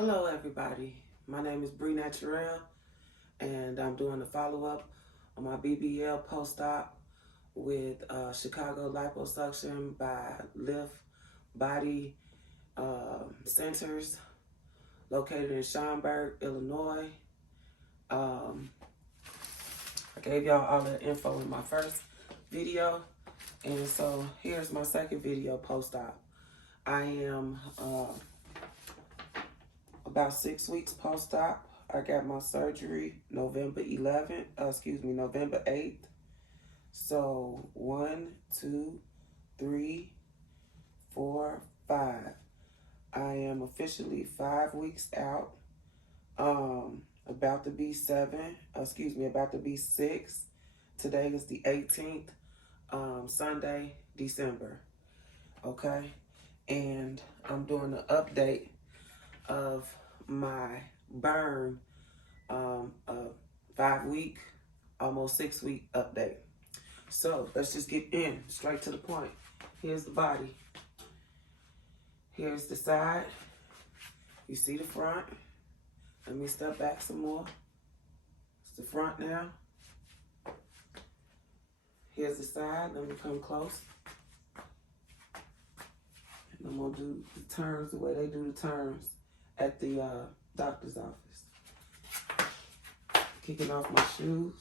Hello everybody, my name is Bree Naturel and I'm doing a follow-up on my BBL post-op with Chicago Liposuction by Lift Body Centers located in Schaumburg, Illinois. I gave y'all all the info in my first video, and so here's my second video post-op. I am about 6 weeks post-op. I got my surgery November 8th. So 1, 2, 3, 4, 5. I am officially 5 weeks out. About to be 6. Today is the 18th, Sunday, December. Okay, and I'm doing an update of my burn, 5 week, almost 6 week update. So let's just get in straight to the point. Here's the body. Here's the side. You see the front. Let me step back some more. It's the front now. Here's the side. Let me come close. And I'm gonna do the turns the way they do the turns at the doctor's office. Kicking off my shoes.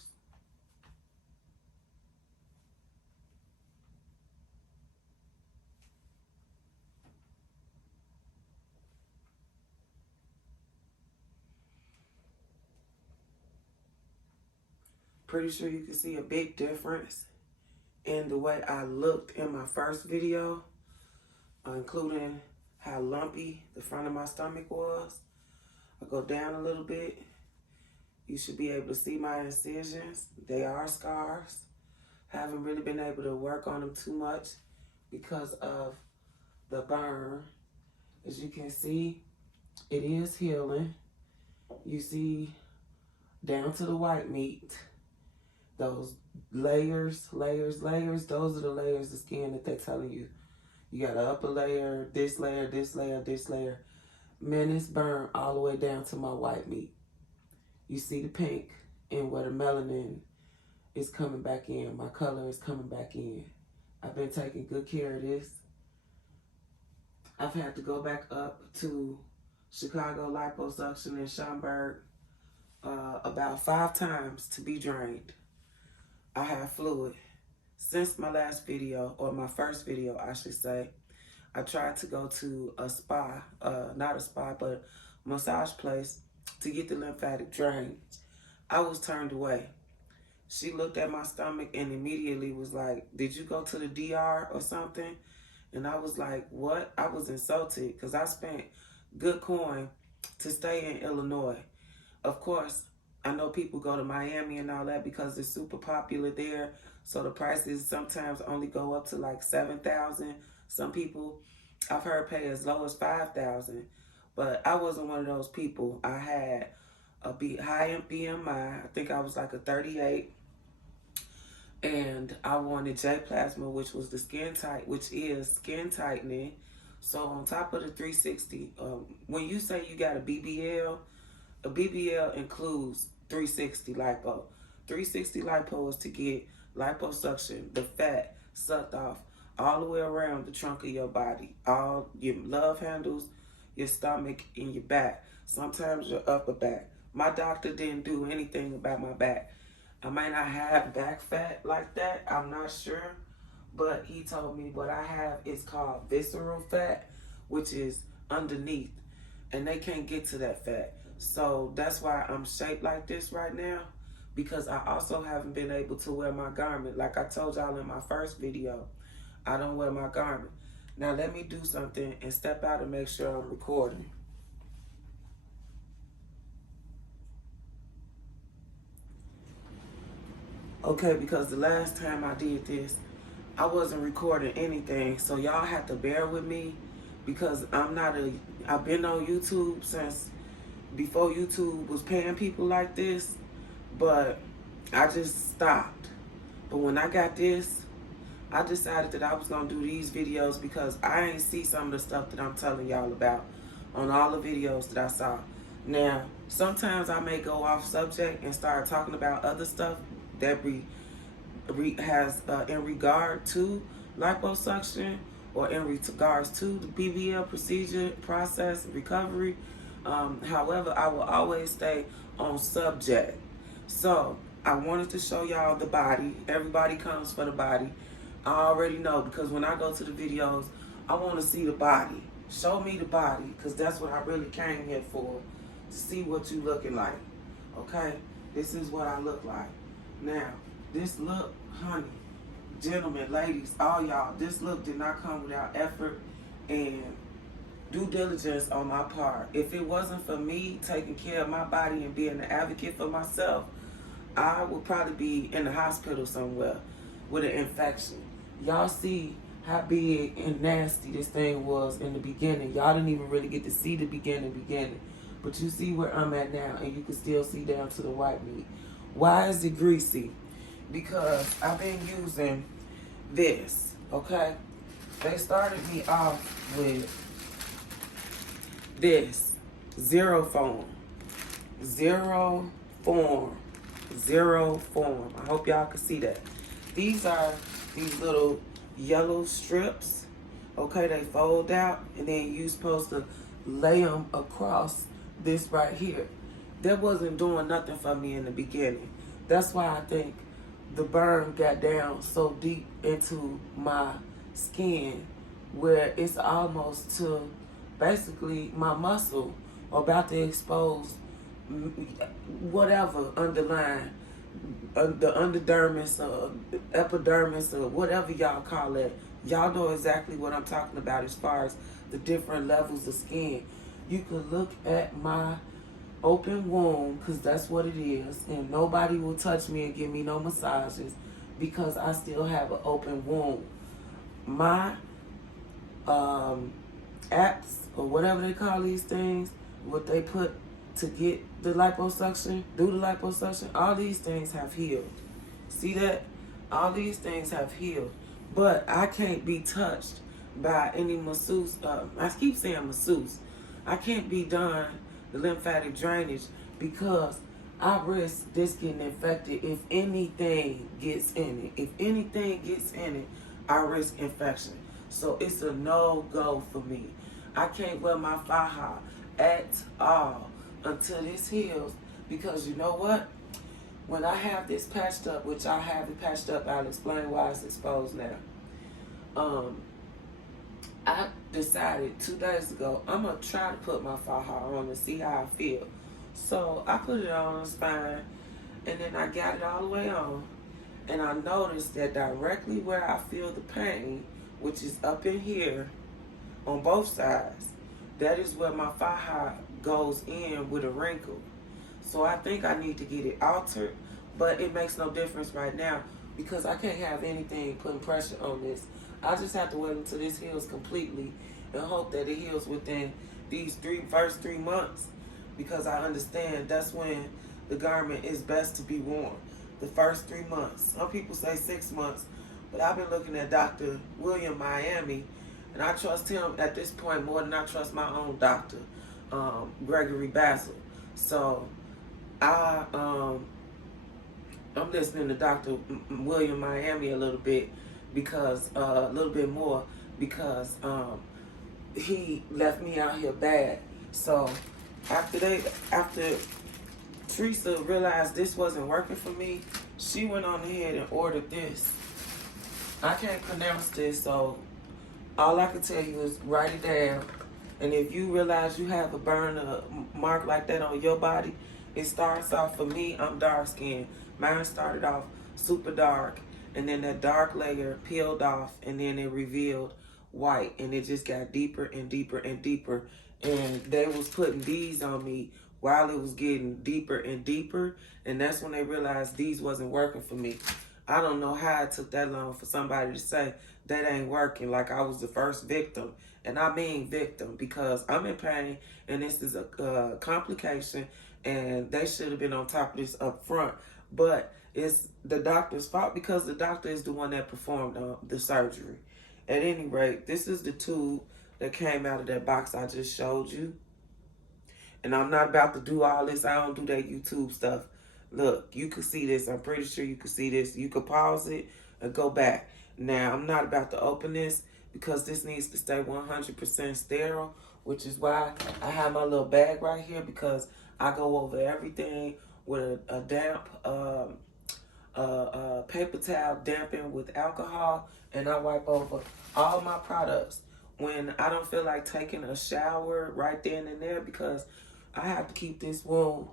Pretty sure you can see a big difference in the way I looked in my first video, including how lumpy the front of my stomach was. I go down a little bit. You should be able to see my incisions. They are scars. Haven't really been able to work on them too much because of the burn. As you can see, it is healing. You see down to the white meat. Those layers, those are the layers of skin that they're telling you. You got an upper layer, this layer, this layer, this layer. Man, it's burned all the way down to my white meat. You see the pink and where the melanin is coming back in. My color is coming back in. I've been taking good care of this. I've had to go back up to Chicago Liposuction in Schaumburg about 5 times to be drained. I have fluid. Since my last video, or my first video, I should say, I tried to go to a spa, not a spa, but a massage place to get the lymphatic drain. I was turned away. She looked at my stomach and immediately was like, "Did you go to the DR or something?" And I was like, "What?" I was insulted because I spent good coin to stay in Illinois. Of course, I know people go to Miami and all that because it's super popular there. So the prices sometimes only go up to like $7,000. Some people I've heard pay as low as $5,000. But I wasn't one of those people. I had a high BMI. I think I was like a 38. And I wanted J-plasma, which is skin tightening. So on top of the 360, when you say you got a BBL includes 360 lipo. 360 lipo is to get liposuction, the fat sucked off all the way around the trunk of your body. All your love handles, your stomach, and your back. Sometimes your upper back. My doctor didn't do anything about my back. I might not have back fat like that, I'm not sure. But he told me what I have is called visceral fat, which is underneath. And they can't get to that fat. So that's why I'm shaped like this right now, because I also haven't been able to wear my garment. Like I told y'all in my first video, I don't wear my garment. Now let me do something and step out and make sure I'm recording. Okay, because the last time I did this, I wasn't recording anything. So y'all have to bear with me because I've been on YouTube since before YouTube was paying people like this, but I just stopped. But when I got this, I decided that I was gonna do these videos because I ain't see some of the stuff that I'm telling y'all about on all the videos that I saw. Now, sometimes I may go off subject and start talking about other stuff that has in regard to liposuction or in regards to the BBL procedure, process, recovery. However, I will always stay on subject. So I wanted to show y'all the body. Everybody comes for the body. I already know, because when I go to the videos, I want to see the body. Show me the body, because that's what I really came here for, to see what you looking like. Okay? This is what I look like. Now, this look, honey, gentlemen, ladies, all y'all, this look did not come without effort and due diligence on my part. If it wasn't for me taking care of my body and being an advocate for myself, I would probably be in the hospital somewhere with an infection. Y'all see how big and nasty this thing was in the beginning. Y'all didn't even really get to see the beginning. But you see where I'm at now, and you can still see down to the white meat. Why is it greasy? Because I've been using this, okay? They started me off with this, zero form. I hope y'all can see that. These are these little yellow strips, okay? They fold out, and then you're supposed to lay them across this right here. That wasn't doing nothing for me in the beginning. That's why I think the burn got down so deep into my skin where it's almost to basically my muscle about to expose whatever underlying, the underdermis or epidermis or whatever y'all call it. Y'all know exactly what I'm talking about as far as the different levels of skin. You can look at my open wound, because that's what it is, and nobody will touch me and give me no massages because I still have an open wound. My apps, or whatever they call these things, what they put to get the liposuction, do the liposuction, all these things have healed. See that? All these things have healed. But I can't be touched by any masseuse. I keep saying masseuse. I can't be done the lymphatic drainage because I risk this getting infected if anything gets in it. If anything gets in it, I risk infection. So it's a no-go for me. I can't wear my faja at all until this heals, because you know what? When I have this patched up, which I have it patched up, I'll explain why it's exposed now. I decided 2 days ago, I'm going to try to put my faja on and see how I feel. So I put it on, it's fine, and then I got it all the way on, and I noticed that directly where I feel the pain, which is up in here on both sides, that is where my faja goes in with a wrinkle. So I think I need to get it altered, but it makes no difference right now because I can't have anything putting pressure on this. I just have to wait until this heals completely and hope that it heals within these first 3 months, because I understand that's when the garment is best to be worn, the first 3 months. Some people say 6 months, but I've been looking at Dr. William Miami, and I trust him at this point more than I trust my own doctor, Gregory Bazell. So I'm listening to Dr. William Miami a little bit more because he left me out here bad. So after Teresa realized this wasn't working for me, she went on ahead and ordered this. I can't pronounce this, so all I can tell you is write it down. And if you realize you have a burn, a mark like that on your body, it starts off, for me, I'm dark skinned. Mine started off super dark, and then that dark layer peeled off, and then it revealed white, and it just got deeper and deeper and deeper. And they was putting these on me while it was getting deeper and deeper, and that's when they realized these wasn't working for me. I don't know how it took that long for somebody to say that ain't working, like I was the first victim. And I mean victim, because I'm in pain, and this is a complication, and they should have been on top of this up front. But it's the doctor's fault, because the doctor is the one that performed the surgery. At any rate, this is the tube that came out of that box I just showed you. And I'm not about to do all this. I don't do that YouTube stuff. Look, you can see this. I'm pretty sure you can see this. You can pause it and go back. Now, I'm not about to open this because this needs to stay 100% sterile, which is why I have my little bag right here, because I go over everything with a damp paper towel dampened with alcohol, and I wipe over all my products when I don't feel like taking a shower right then and there, because I have to keep this wound.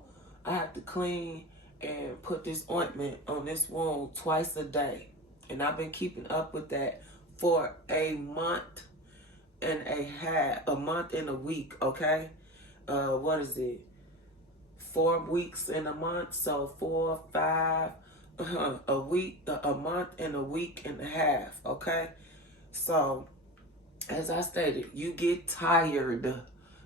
I have to clean and put this ointment on this wound twice a day. And I've been keeping up with that for a month and a month and a week, okay? What is it? 4 weeks in a month, so 4, 5, a week, a month and a week and a half, okay? So, as I stated, you get tired.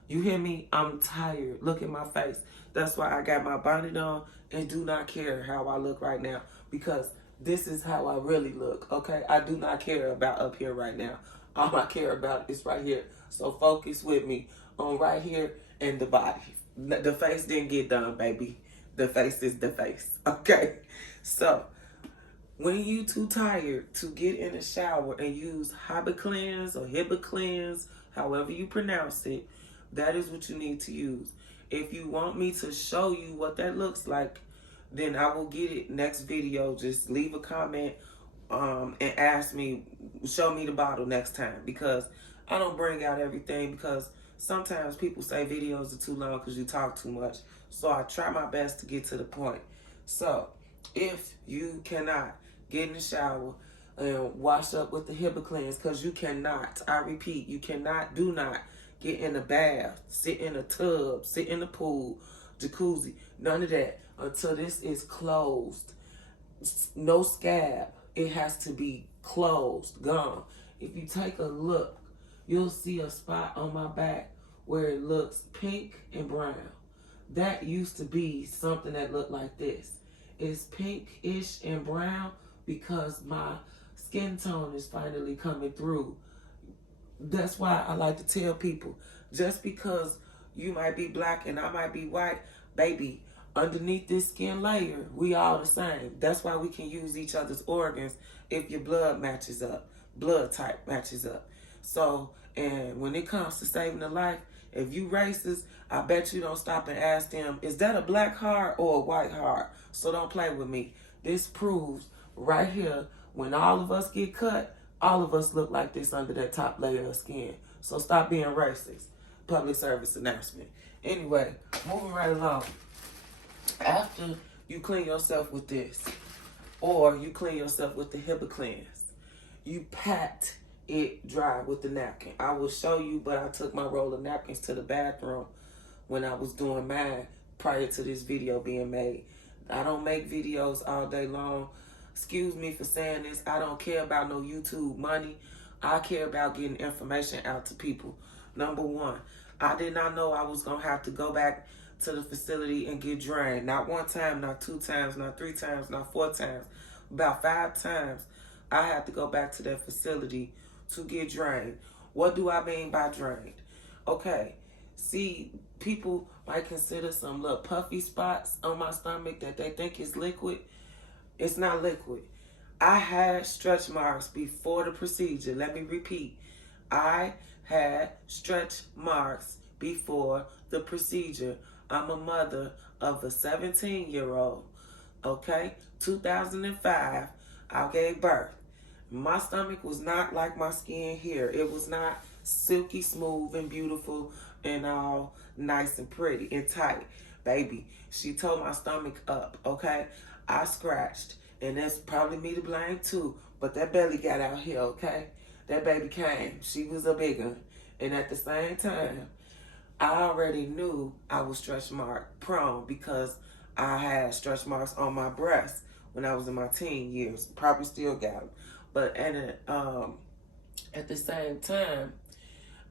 You hear me? I'm tired. Look at my face. That's why I got my bonnet on and do not care how I look right now, because this is how I really look, okay? I do not care about up here right now. All I care about is right here. So focus with me on right here and the body. The face didn't get done, baby. The face is the face, okay? So, when you too tired to get in the shower and use Hibiclens or Hibiclens, however you pronounce it, that is what you need to use. If you want me to show you what that looks like, then I will get it next video. Just leave a comment and ask me, show me the bottle next time, because I don't bring out everything, because sometimes people say videos are too long because you talk too much. So I try my best to get to the point. So if you cannot get in the shower and wash up with the Hibiclens, because you cannot, I repeat, you cannot, do not get in a bath, sit in a tub, sit in the pool, jacuzzi, none of that until this is closed. No scab. It has to be closed, gone. If you take a look, you'll see a spot on my back where it looks pink and brown. That used to be something that looked like this. It's pinkish and brown because my skin tone is finally coming through. That's why I like to tell people, just because you might be black and I might be white, baby, underneath this skin layer, we all the same. That's why we can use each other's organs if your blood matches up, blood type matches up. So, and when it comes to saving a life, if you racist, I bet you don't stop and ask them, is that a black heart or a white heart? So don't play with me. This proves right here, when all of us get cut, all of us look like this under that top layer of skin. So stop being racist. Public service announcement. Anyway, moving right along. After you clean yourself with this, or you clean yourself with the Hibiclens, you pat it dry with the napkin. I will show you, but I took my roll of napkins to the bathroom when I was doing mine prior to this video being made. I don't make videos all day long. Excuse me for saying this. I don't care about no YouTube money. I care about getting information out to people. Number one, I did not know I was going to have to go back to the facility and get drained. Not one time, not 2 times, not 3 times, not 4 times. About 5 times I had to go back to that facility to get drained. What do I mean by drained? Okay, see, people might consider some little puffy spots on my stomach that they think is liquid. It's not liquid. I had stretch marks before the procedure. Let me repeat. I had stretch marks before the procedure. I'm a mother of a 17-year-old. Okay? 2005, I gave birth. My stomach was not like my skin here. It was not silky smooth and beautiful and all nice and pretty and tight. Baby, she tore my stomach up, okay? I scratched, and that's probably me to blame too, but that belly got out here, okay? That baby came. She was a big one. And at the same time, I already knew I was stretch mark prone because I had stretch marks on my breast when I was in my teen years. Probably still got them. But at the same time,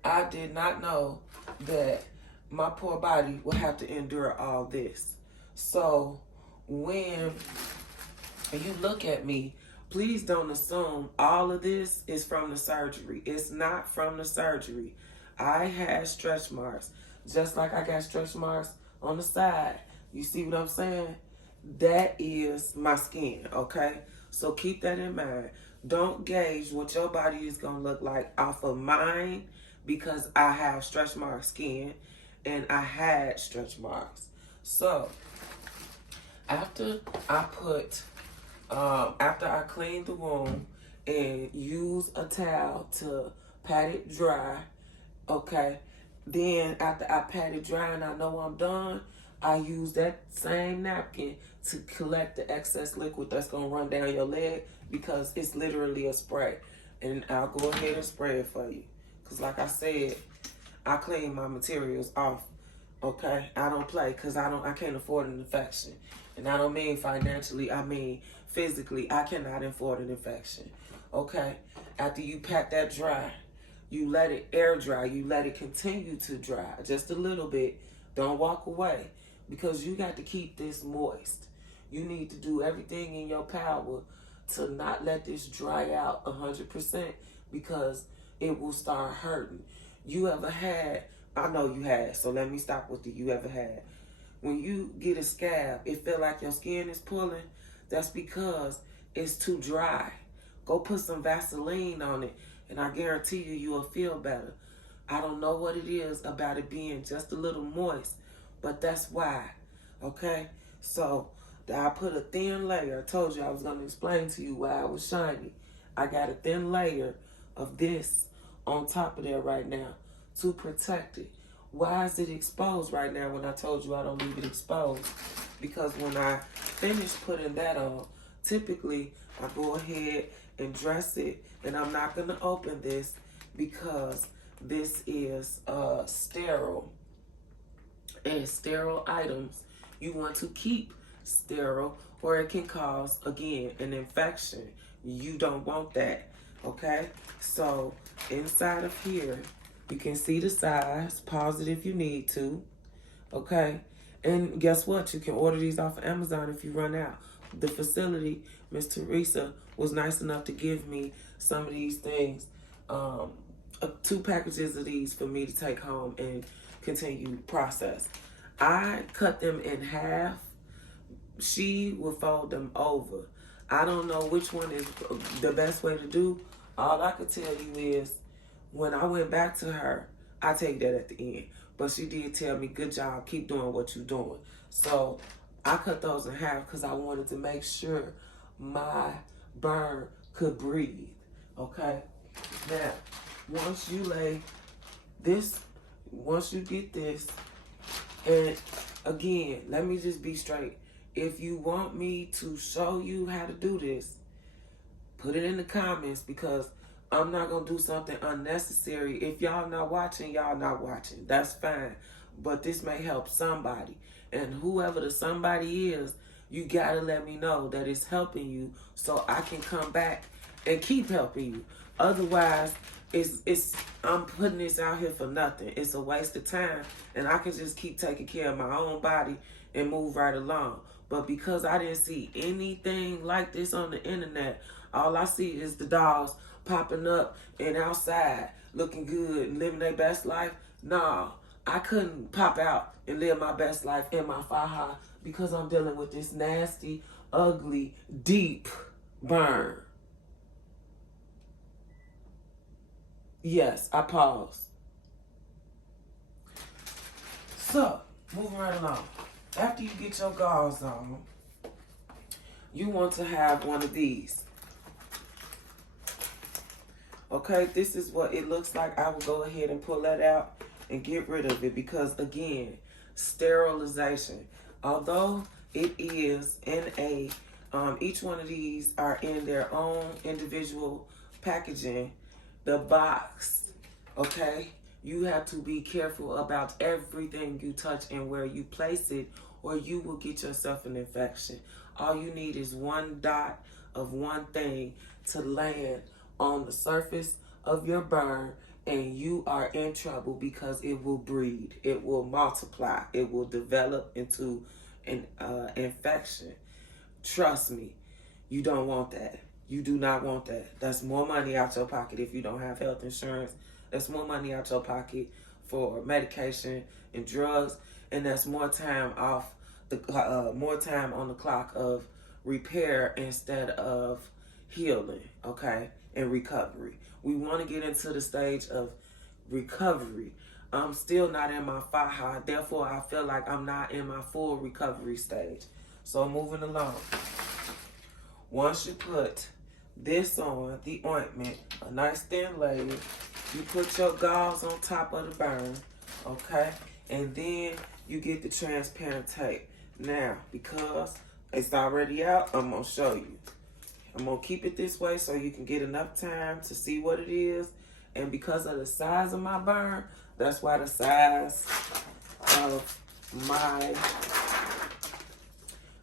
I did not know that my poor body would have to endure all this. So when you look at me, please don't assume all of this is from the surgery. It's not from the surgery. I had stretch marks, just like I got stretch marks on the side. You see what I'm saying? That is my skin, okay? So keep that in mind. Don't gauge what your body is going to look like off of mine, because I have stretch mark skin and I had stretch marks. So after I clean the wound and use a towel to pat it dry, okay, then after I pat it dry and I know I'm done, I use that same napkin to collect the excess liquid that's going to run down your leg, because it's literally a spray. And I'll go ahead and spray it for you. Because like I said, I clean my materials off, okay? I don't play, because I can't afford an infection. And I don't mean financially, I mean physically. I cannot afford an infection, okay? After you pat that dry, you let it air dry. You let it continue to dry just a little bit. Don't walk away, because you got to keep this moist. You need to do everything in your power to not let this dry out 100%, because it will start hurting. You ever had, I know you had, so let me stop with the you ever had. When you get a scab, it feel like your skin is pulling. That's because it's too dry. Go put some Vaseline on it, and I guarantee you will feel better. I don't know what it is about it being just a little moist, but that's why, okay? So I put a thin layer. I told you I was going to explain to you why it was shiny. I got a thin layer of this on top of there right now to protect it. Why is it exposed right now when I told you I don't leave it exposed? Because when I finish putting that on, typically I go ahead and dress it, and I'm not going to open this because this is sterile, and sterile items you want to keep sterile, or it can cause, again, an infection. You don't want that, okay? So inside of here, you can see the size. Pause it if you need to, okay? And guess what? You can order these off of Amazon if you run out. The facility, Miss Teresa, was nice enough to give me some of these things, 2 packages of these for me to take home and continue process. I cut them in half. She will fold them over. I don't know which one is the best way to do. All I could tell you is, when I went back to her, I take that at the end. But she did tell me, good job, keep doing what you're doing. So I cut those in half because I wanted to make sure my burn could breathe, okay? Now, once you lay this, once you get this, and again, let me just be straight. If you want me to show you how to do this, put it in the comments, because I'm not going to do something unnecessary. If y'all not watching, y'all not watching. That's fine. But this may help somebody. And whoever the somebody is, you got to let me know that it's helping you, so I can come back and keep helping you. Otherwise, I'm putting this out here for nothing. It's a waste of time, and I can just keep taking care of my own body and move right along. But because I didn't see anything like this on the internet, all I see is the dolls popping up and outside looking good and living their best life. No, I couldn't pop out and live my best life in my faja, because I'm dealing with this nasty, ugly, deep burn. Yes, I paused. So, moving right along. After you get your gauze on, you want to have one of these. Okay, this is what it looks like. I will go ahead and pull that out and get rid of it, because, again, sterilization. Although it is in a, each one of these are in their own individual packaging, the box, okay? You have to be careful about everything you touch and where you place it, or you will get yourself an infection. All you need is one dot of one thing to land on the surface of your burn, and you are in trouble, because it will breed, it will multiply, it will develop into an infection. Trust me, you don't want that. You do not want that. That's more money out your pocket if you don't have health insurance. That's more money out your pocket for medication and drugs, and that's more time off the more time on the clock of repair instead of healing, okay, and recovery. We want to get into the stage of recovery. I'm still not in my faja, therefore I feel like I'm not in my full recovery stage. So moving along. Once you put this on, the ointment, a nice thin layer, you put your gauze on top of the burn, okay? And then you get the transparent tape. Now, because it's already out, I'm gonna show you. I'm gonna keep it this way so you can get enough time to see what it is. And because of the size of my burn, that's why the size of my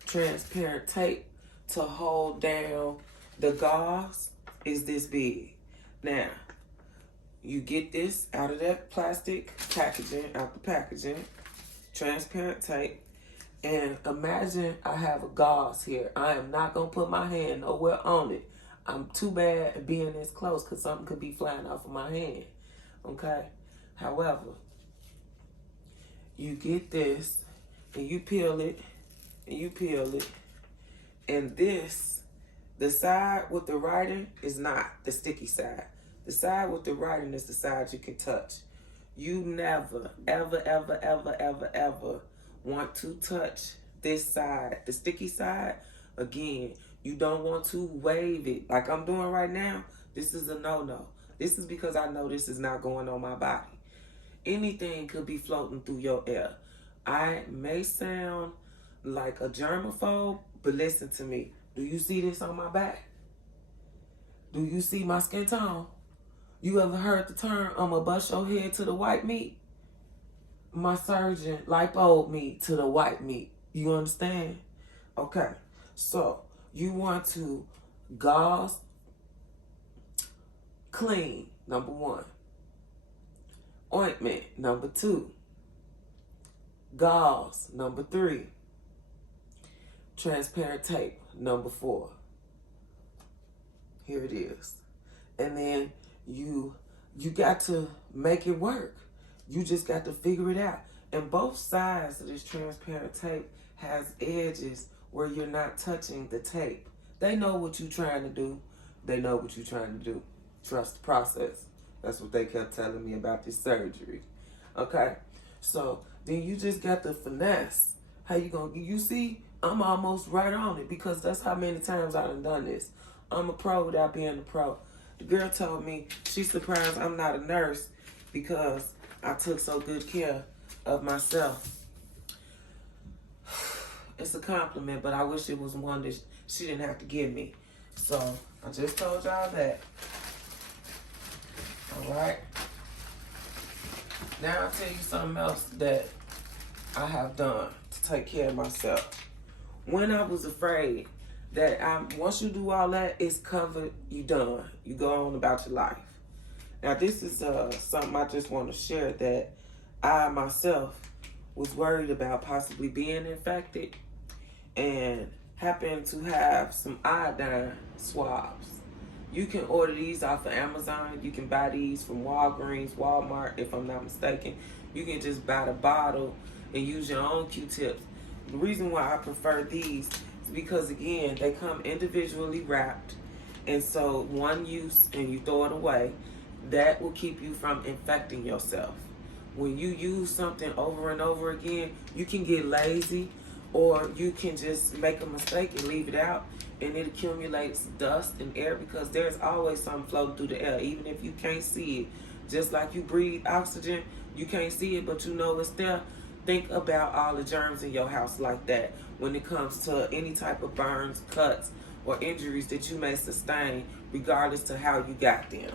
transparent tape to hold down the gauze is this big. Now, you get this out of that plastic packaging, out the packaging, transparent tape, and imagine I have a gauze here. I am not gonna put my hand nowhere on it. I'm too bad at being this close because something could be flying off of my hand, okay? However, you get this and you peel it and you peel it, and this, the side with the writing is not the sticky side. The side with the writing is the side you can touch. You never, ever, ever, ever, ever, ever want to touch this side, the sticky side. Again, you don't want to wave it like I'm doing right now. This is a no-no. This is because I know this is not going on my body. Anything could be floating through your air. I may sound like a germaphobe, but listen to me. Do you see this on my back? Do you see my skin tone? You ever heard the term, I'ma bust your head to the white meat? My surgeon lipoed me to the white meat. You understand? Okay, so you want to gauze clean, number 1. Ointment, number 2. Gauze, number 3. Transparent tape, number 4. Here it is. And then you got to make it work. You just got to figure it out. And both sides of this transparent tape has edges where you're not touching the tape. They know what you're trying to do. They know what you're trying to do. Trust the process. That's what they kept telling me about this surgery. Okay? So then you just got the finesse. How you see, I'm almost right on it because that's how many times I done this. I'm a pro without being a pro. The girl told me she's surprised I'm not a nurse because I took so good care of myself. It's a compliment, but I wish it was one that she didn't have to give me. So I just told y'all that. All right. Now I'll tell you something else that I have done to take care of myself. When I was afraid that once you do all that, it's covered, you done. You go on about your life. Now this is something I just want to share that I myself was worried about possibly being infected and happened to have some iodine swabs. You can order these off of Amazon. You can buy these from Walgreens, Walmart, if I'm not mistaken. You can just buy the bottle and use your own Q-tips. The reason why I prefer these is because, again, they come individually wrapped. And so one use and you throw it away, that will keep you from infecting yourself. When you use something over and over again, you can get lazy or you can just make a mistake and leave it out, and it accumulates dust and air because there's always something floating through the air, even if you can't see it. Just like you breathe oxygen, you can't see it, but you know it's there. Think about all the germs in your house like that when it comes to any type of burns, cuts, or injuries that you may sustain, regardless to how you got them.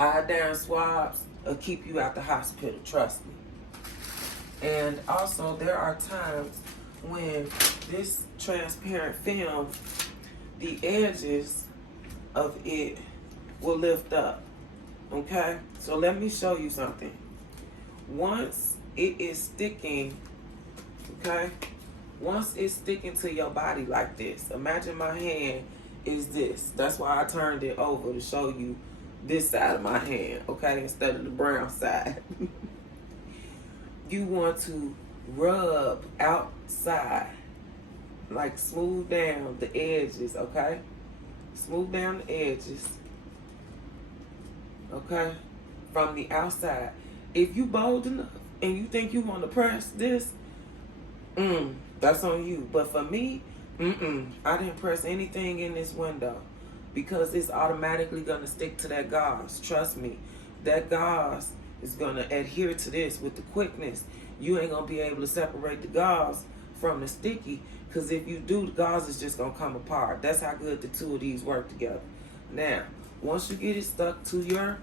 Iodine swabs will keep you out the hospital, trust me. And also, there are times when this transparent film, the edges of it will lift up, okay? So let me show you something. Once it is sticking, okay? Once it's sticking to your body like this, imagine my hand is this. That's why I turned it over to show you this side of my hand, okay, instead of the brown side. You want to rub outside, like smooth down the edges, okay? Smooth down the edges, okay, from the outside. If you bold enough and you think you want to press this, that's on you. But for me, I didn't press anything in this window because it's automatically going to stick to that gauze. Trust me, that gauze is going to adhere to this with the quickness. You ain't going to be able to separate the gauze from the sticky, because if you do, the gauze is just going to come apart. That's how good the two of these work together. Now, once you get it stuck to your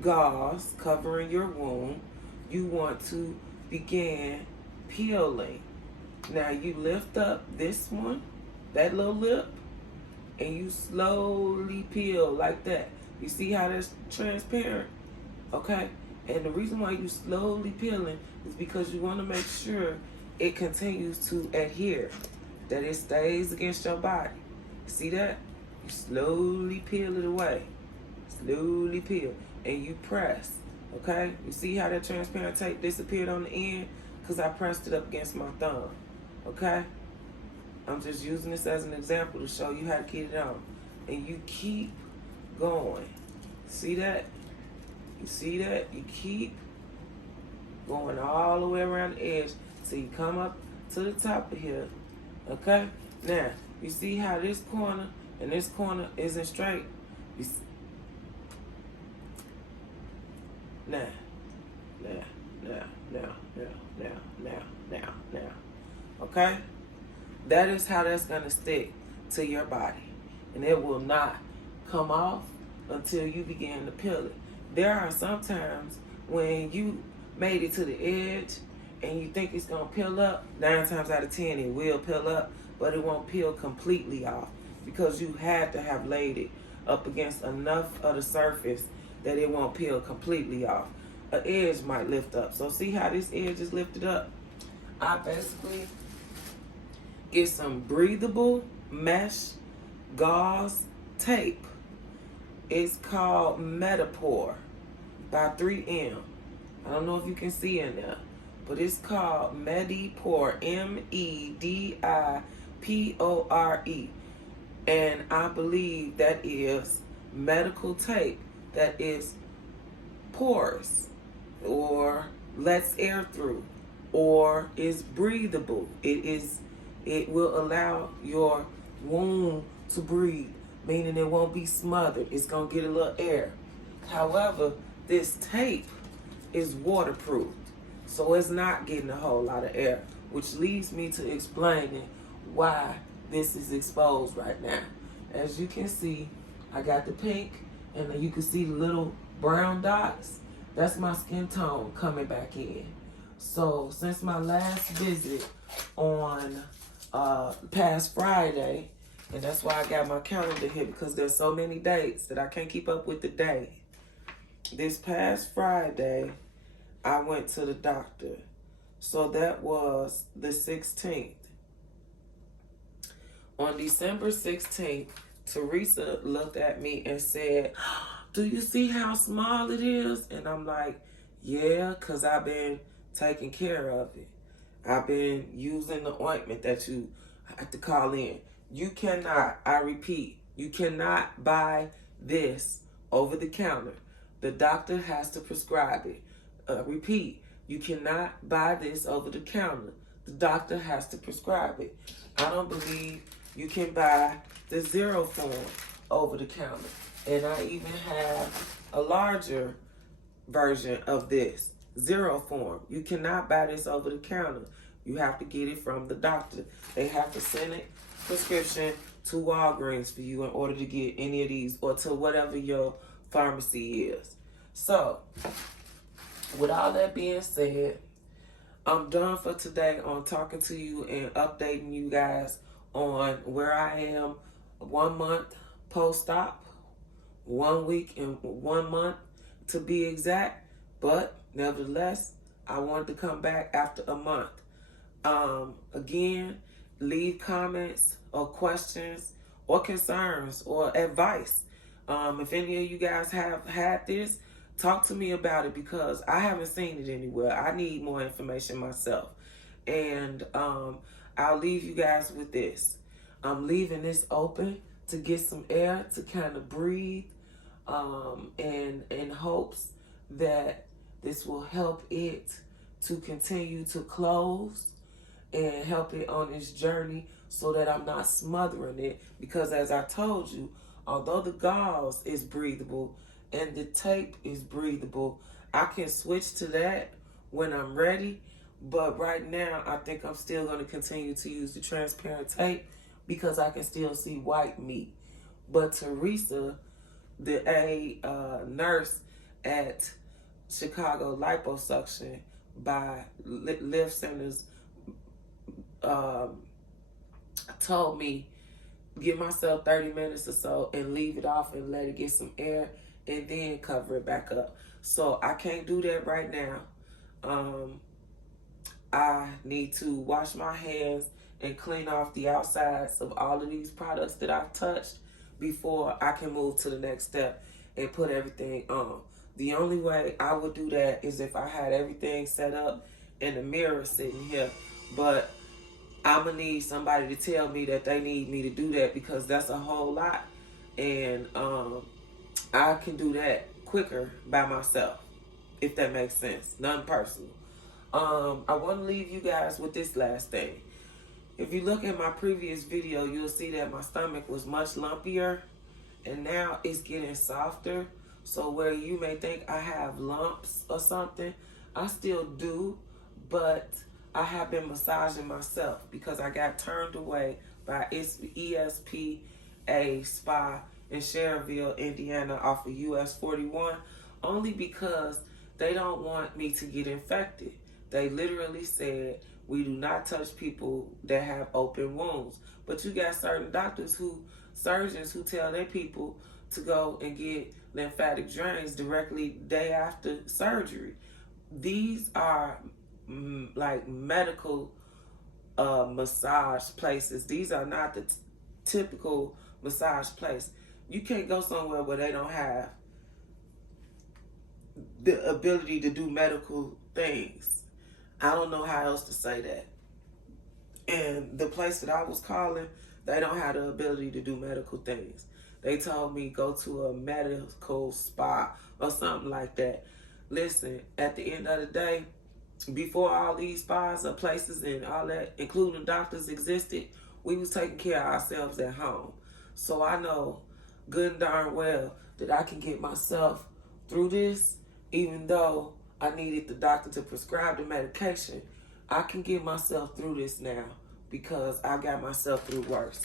gauze covering your wound, you want to begin peeling. Now you lift up this one, that little lip, and you slowly peel like that. You see how that's transparent? Okay? And the reason why you slowly peeling is because you want to make sure it continues to adhere, that it stays against your body. See that? You slowly peel it away. Slowly peel. And you press. Okay? You see how that transparent tape disappeared on the end? Because I pressed it up against my thumb. Okay? I'm just using this as an example to show you how to keep it on. And you keep going. See that? You see that? You keep going all the way around the edge till you come up to the top of here. Okay? Now, you see how this corner and this corner isn't straight? Now. Okay? That is how that's going to stick to your body. And it will not come off until you begin to peel it. There are some times when you made it to the edge and you think it's going to peel up. 9 times out of 10 it will peel up, but it won't peel completely off because you had to have laid it up against enough of the surface that it won't peel completely off. An edge might lift up. So see how this edge is lifted up? I basically get some breathable mesh gauze tape. It's called Medipore by 3M. I don't know if you can see in there, but it's called Medipore, M-E-D-I-P-O-R-E. And I believe that is medical tape that is porous or lets air through or is breathable. It will allow your wound to breathe, meaning it won't be smothered. It's going to get a little air. However, this tape is waterproof, so it's not getting a whole lot of air, which leads me to explaining why this is exposed right now. As you can see, I got the pink, and you can see the little brown dots. That's my skin tone coming back in. So since my last visit on past Friday, and that's why I got my calendar here, because there's so many dates that I can't keep up with the day. This past Friday, I went to the doctor. So that was the 16th. On December 16th, Teresa looked at me and said, "Do you see how small it is?" And I'm like, "Yeah, because I've been taking care of it. I've been using the ointment that you have to call in. You cannot, I repeat, you cannot buy this over the counter. The doctor has to prescribe it. Repeat, you cannot buy this over the counter. The doctor has to prescribe it. I don't believe you can buy the zero form over the counter. And I even have a larger version of this, zero form. You cannot buy this over the counter. You have to get it from the doctor. They have to send it prescription to Walgreens for you in order to get any of these, or to whatever your pharmacy is." So, with all that being said, I'm done for today on talking to you and updating you guys on where I am 1 month post-op, 1 week and 1 month to be exact. But nevertheless, I wanted to come back after a month. Again, leave comments or questions or concerns or advice If any of you guys have had this, talk to me about it because I haven't seen it anywhere. I need more information myself. And I'll leave you guys with this. I'm leaving this open to get some air to kind of breathe, and in hopes that this will help it to continue to close and help it on its journey so that I'm not smothering it. Because as I told you, although the gauze is breathable and the tape is breathable, I can switch to that when I'm ready. But right now, I think I'm still going to continue to use the transparent tape because I can still see white meat. But Teresa, the nurse at Chicago Liposuction by Lift Centers, told me give myself 30 minutes or so and leave it off and let it get some air and then cover it back up. So I can't do that right now. I need to wash my hands and clean off the outsides of all of these products that I've touched before I can move to the next step and put everything on. The only way I would do that is if I had everything set up and the mirror sitting here. But I'm going to need somebody to tell me that they need me to do that because that's a whole lot. And I can do that quicker by myself, if that makes sense. Nothing personal. I want to leave you guys with this last thing. If you look at my previous video, you'll see that my stomach was much lumpier. And now it's getting softer. So where you may think I have lumps or something, I still do. But I have been massaging myself because I got turned away by ESPA Spa in Cherville, Indiana off of US 41 only because they don't want me to get infected. They literally said, we do not touch people that have open wounds. But you got certain surgeons who tell their people to go and get lymphatic drains directly day after surgery. These are like medical massage places. These are not the typical massage place. You can't go somewhere where they don't have the ability to do medical things. I don't know how else to say that. And the place that I was calling, they don't have the ability to do medical things. They told me go to a medical spa or something like that. Listen, at the end of the day, before all these spas or places and all that, including doctors, existed, we was taking care of ourselves at home. So I know good and darn well that I can get myself through this, even though I needed the doctor to prescribe the medication. I can get myself through this now because I got myself through worse.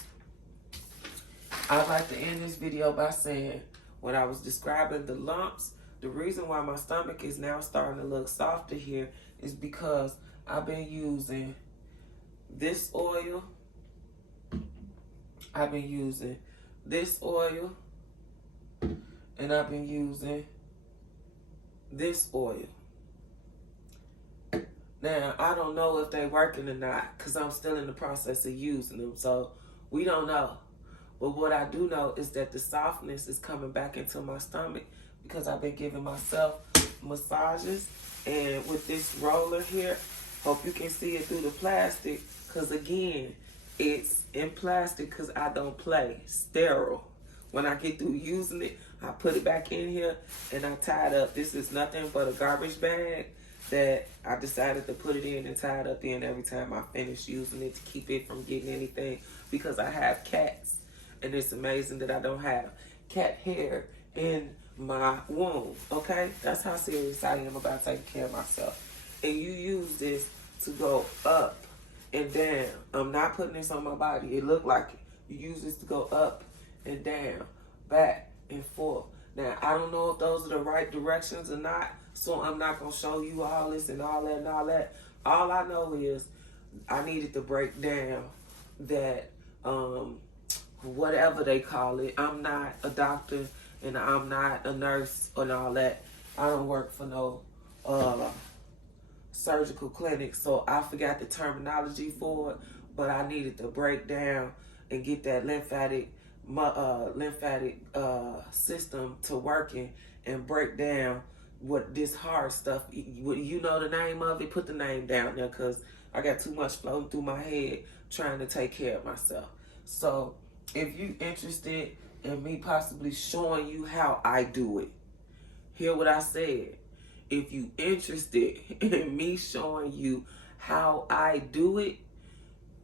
I'd like to end this video by saying, when I was describing the lumps, the reason why my stomach is now starting to look softer here is because I've been using this oil. I've been using this oil. And I've been using this oil. Now, I don't know if they're working or not because I'm still in the process of using them. So, we don't know. But what I do know is that the softness is coming back into my stomach because I've been giving myself massages. And with this roller here, hope you can see it through the plastic because, again, it's in plastic because I don't play. Sterile. When I get through using it, I put it back in here and I tie it up. This is nothing but a garbage bag that I decided to put it in and tie it up in every time I finish using it to keep it from getting anything because I have cats. And it's amazing that I don't have cat hair in my womb, okay? That's how serious I am about taking care of myself. And you use this to go up and down. I'm not putting this on my body. It looked like it. You use this to go up and down, back and forth. Now, I don't know if those are the right directions or not, so I'm not going to show you all this and all that and all that. All I know is I needed to break down that whatever they call it. I'm not a doctor and I'm not a nurse and all that. I don't work for no surgical clinic, so I forgot the terminology for it, but I needed to break down and get that lymphatic my lymphatic system to working and break down what this hard stuff. You know the name of it, put the name down there, because I got too much floating through my head trying to take care of myself. So if you interested in me possibly showing you how I do it, hear what I said. If you interested in me showing you how I do it,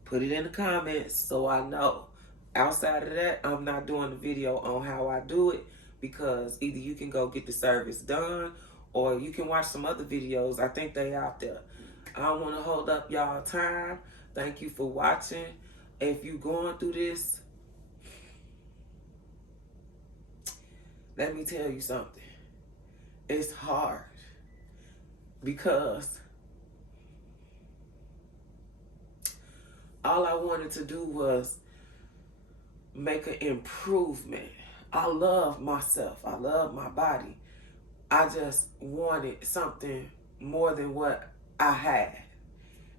put it in the comments so I know. Outside of that, I'm not doing the video on how I do it, because either you can go get the service done or you can watch some other videos. I think they out there. I don't want to hold up y'all time. Thank you for watching. If you going through this, let me tell you something. It's hard, because all I wanted to do was make an improvement. I love myself. I love my body. I just wanted something more than what I had.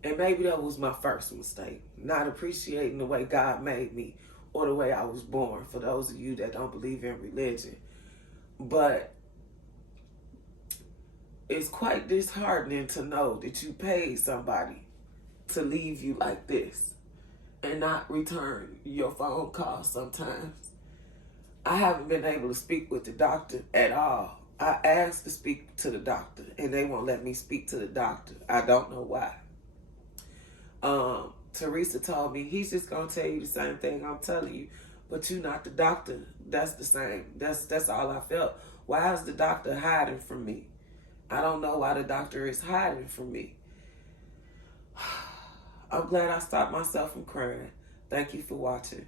And maybe that was my first mistake, not appreciating the way God made me or the way I was born, for those of you that don't believe in religion. But it's quite disheartening to know that you paid somebody to leave you like this and not return your phone calls sometimes. I haven't been able to speak with the doctor at all. I asked to speak to the doctor and they won't let me speak to the doctor. I don't know why. Teresa told me, he's just gonna tell you the same thing I'm telling you, but you're not the doctor. That's the same. That's all I felt. Why is the doctor hiding from me? I don't know why the doctor is hiding from me. I'm glad I stopped myself from crying. Thank you for watching.